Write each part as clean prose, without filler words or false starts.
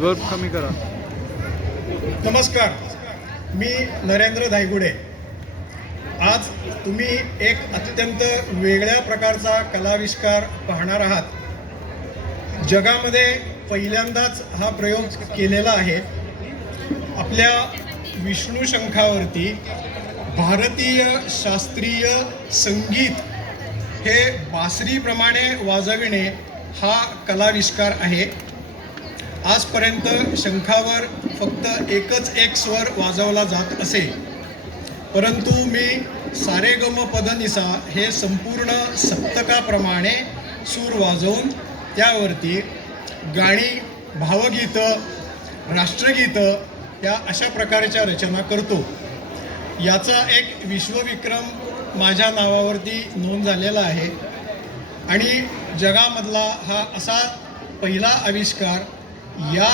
रिव्हर्ब कमी करा. नमस्कार, मी नरेंद्र धायगुडे. आज तुम्ही एक अत्यंत वेगळ्या प्रकारचा कलाविष्कार पाहणार आहात. जगामध्ये पहिल्यांदाच हा प्रयोग केलेला आहे. आपल्या विष्णू शंखावरती भारतीय शास्त्रीय संगीत हे बासरीप्रमाणे वाजविणे हा कलाविष्कार आहे. आजपर्यंत शंखावर फक्त एकच एक स्वर वाजवला जात असे, परंतु मी सारे गम पदनिसा हे संपूर्ण सप्तकाप्रमाणे सूर वाजवून त्यावरती गाणी, भावगीतं, राष्ट्रगीतं या अशा प्रकारच्या रचना करतो. याचा एक विश्वविक्रम माझ्या नावावरती नोंद झालेला आहे आणि जगामधला हा असा पहिला आविष्कार या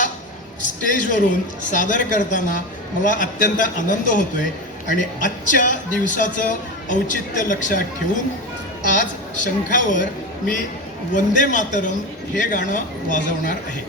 स्टेजवरून सादर करताना मला अत्यंत आनंद होतोय. आणि आजच्या दिवसाचं औचित्य लक्षात ठेवून आज शंखावर मी वंदे मातरम हे गाणं वाजवणार आहे.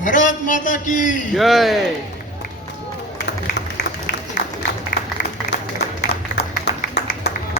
भारत माता की जय.